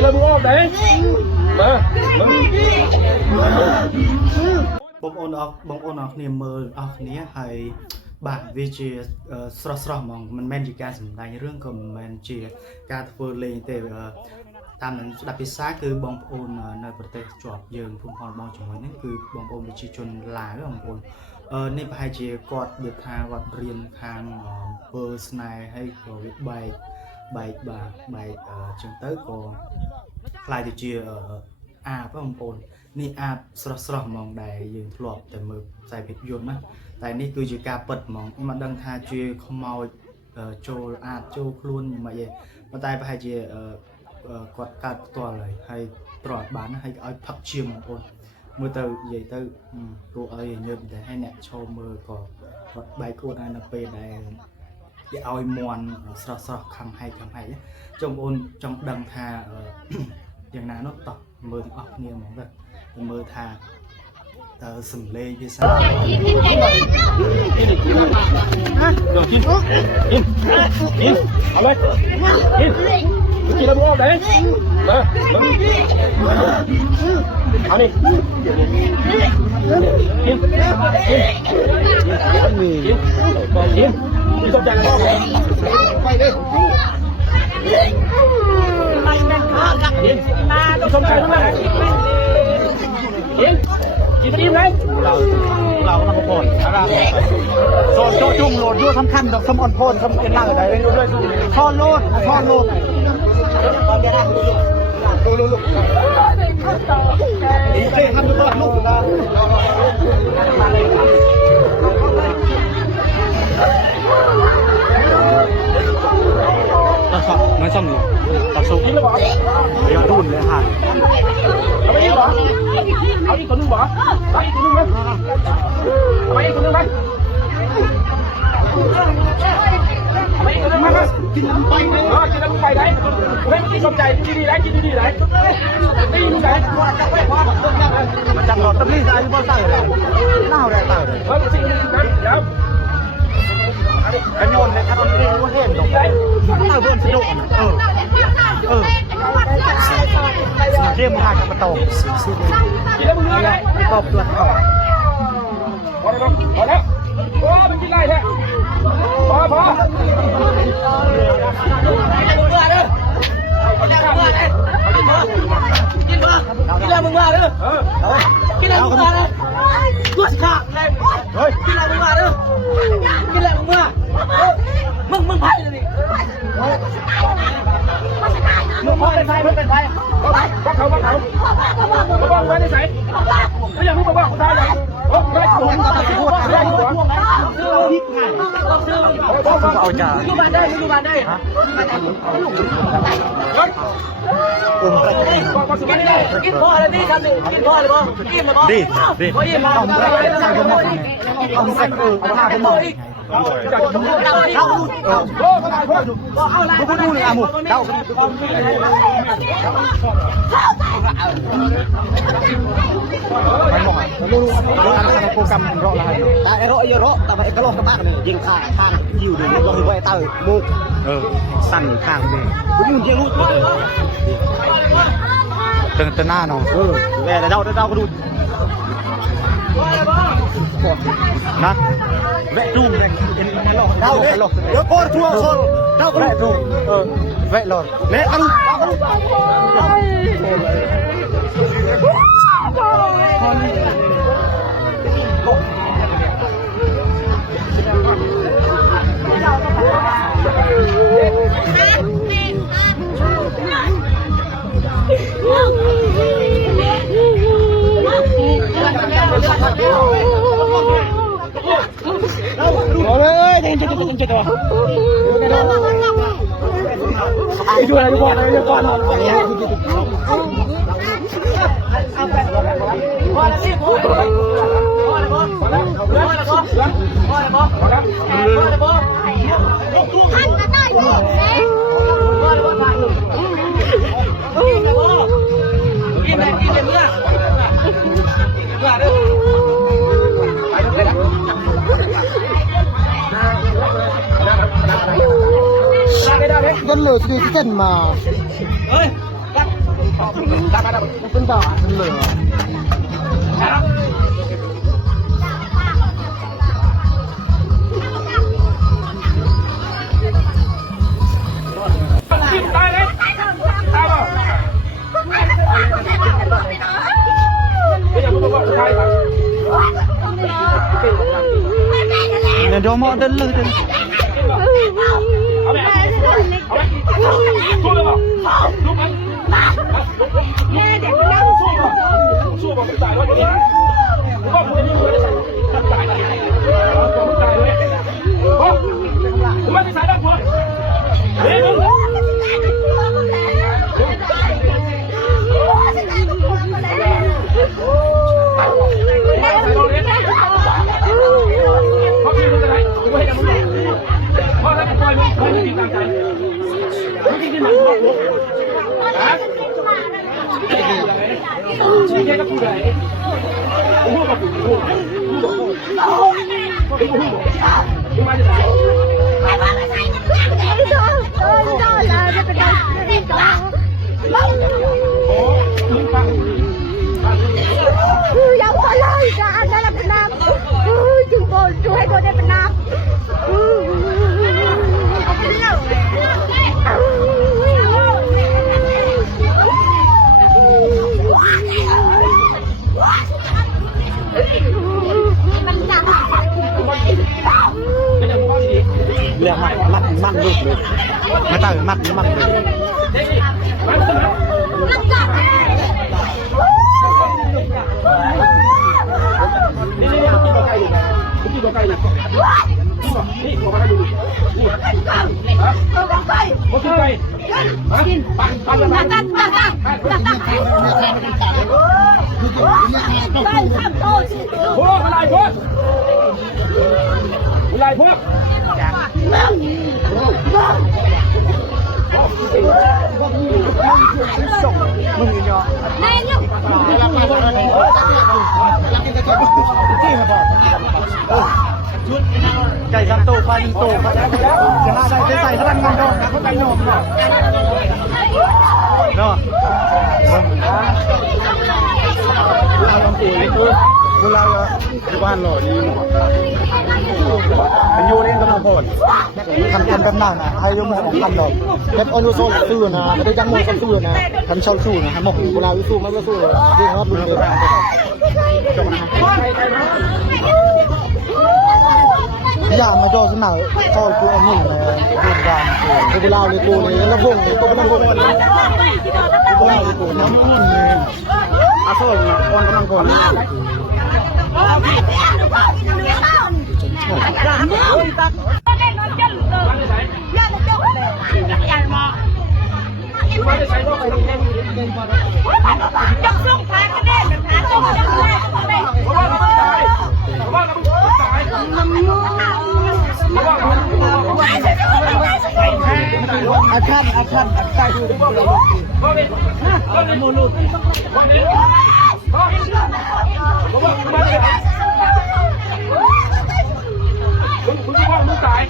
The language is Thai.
กี่แล้วมึงออกไหนมาบางคนออกเนี่ยมือออกนี้ให้บาดวิจิสระสระมองมันแม่นจีการสำคัญเรื่องของมันจีการเปิดเลยแต่ตามนั้นดับพิซซ่าคือบางคนในประเทศจวบเยิงพุ่งพรบางจังหวัดนั่นคือบางคนวิจิชนลายบางคนในภายจีกอดเดือดทางวัดเรียนทางเบอร์สไนให้กับใบจังเตอร์ก็ลายจีอาบางคนนี่อาบสระมองใดยืนทลบแต่มือใส่ผิดยนต์นะแต่นี่คือจีการเปิดมองมาดังทาจีขมเอาโจอาบโจคลุนมาเย่มาตายไปให้จีกดการตัวเลยให้ตลอดบ้านให้เอาพักเชียงมองคนมือเตอร์ใหญ่เตอร์ตัวเอ้ยเงินแต่ให้เนี่ยโชว์มือก็กดใบกูได้นับเป็นได้จะเอามวนสระคำให้จงโอนจงดังทาอย่างนั้นนกต่อมือออกเนี่ยมองแบบมือทาสมเลยพิซซ่ากินเอาเลยกินแล้วมึงออกไหนมาเอาดิกินสนใจกันบ้างไปดิไปแม่งข้ากับกินสนใจกันบ้างกินเลยเราทำโพนอะไรโซนโจจุ่มโหลดด้วยสำคัญดอกสมอนโพนสำคัญนั่งอะไรด้วยช่อโหลดดูเฮ้ยทำตัวลูกนะตัดสอบไม่ซ่อมเลยตัดสูงนี่เลยบอกเดี๋ยวรุ่นเลยค่ะเอาไปอีกเหรอเอาอีกคนนึงเหรอเอาอีกคนนึงไหมเอาไปอีกคนนึงไหมเอาไปอีกคนนึงไหมกินน้ำไปกินน้ำไปไหนเฮ้ยกินสมใจกินดีไหนกินดีไหนนี่ดูไหนมันจังหลอดตะลี่ใจบ่ใส่เลยน่าแรงตายเลยสิ่งนี้นะเดี๋ยวกระโยนเลยครับมันเรื่องว่าเห็นตรงไหนน่าเบื่อสนุกเรียกมาจากประตูกินแล้วมึงเนื้อไหนตบตัวเขาพอแล้วโอ้มันกินไรแท้พอกินแล้วมึงมาเด้อกินแล้วมึงมาเด้อตัวขาดเลยกินแล้วมึงมาเด้อกินแล้วมึงมามึงไพ่เลยนี่มึงเป็นไพ่บักเขาไว้ในใส่ไม่อยากรู้บักเขาได้เลยไม่ได้ถูกเอาจ่าอยู่บ้านได้กินพ่ออะไรนี่ครับกินพ่อเลยบ่กินมาบ่ดีเอาแซ่บเอาผ้าผมบอกพูดเลยอ่ะหมูเดามันบอกอ่ะรู้อันนั้นโปรแกรมรออะไรแต่ไอ้รอเยอะแต่ไอ้กระโหลกกระบะนี่ยิงข้างอยู่ดีเราถือว่าไอ้เต้ามุกสั่นข้างเลยคุณยิงยิงลูกตึงหน้าน้องแม่เดาก็ดูนะแวะดูเดาเดี๋ยวโคตรชัวร์โซนเดาก็แวะดูแวะหลอดเละกันเอาเลยเจ็ดตัวดูอะไรดูก่อนกันเลยที่เต้นมา เป็นบ้าเลย ตายเลยตายเปล่าอย่าพูดว่าตาย เดี๋ยวมอเดินเลยเอาไปเอาไปสู้เลยเปล่าลุกไหมสู้บอกไม่ตายแล้วนี่ผมว่าผมจะไม่ได้ตายผมไม่ตายเลยผมไม่ได้ตายแล้วผมเฮ้ยมึงเขาคิดว่าอะไรกูให้ยังไม่รู้เพราะถ้าเป็นคนไม่ได้กินตามใจไม่กินหนังหรอกลูกฮะชี้แค่กับกูเลยกูพูดกับกูพูดกูมาจะไหนยังพอเลยจะเอาได้เป็นน้ำจุ่มโบช่วยโบได้เป็นน้ำมันจับเรียกมันลูกเลยไม่ตายมันลูก มันจับนี่กินตัวไก่อยู่กินตัวไก่อยู่นี่ตัวไก่อยู่นี่ฮะตัวไก่โอ้ตัวไก่กินปันกันนะโอ้อะไรพวกอะไรพวกมึงอยู่เนาะแม่เนี่ยไก่กันโตไปโตจะน่าได้ใส่ขนาดเงินดอกนะเขาใจหนอมเนาะเนาะเราลองตีเวลาบ้านหล่อนี่เป็นยูเล่นกำลังพอดทำกันหน้านะให้ยมของทำดอกเพชรอนุโซนสู้นะไม่ได้จังมวยสู้นะทำเช่าสู้นะหมกเวลาสู้ไม่ก็สู้ที่ฮอตบุญเลยอย่ามาโดนสนามเข้าตัวอันนี้เลยดูดันกูเวลาเลยกูเลยแล้วพวกกูไม่ต้องพวกมันเวลาเลยกูน้ำอุ่นอาโซ่นะคนกำลังคนจับส่งพาคะแนนพาส่งจับเลยอาคันใส่หูโมลูคุณว่ามึงตาย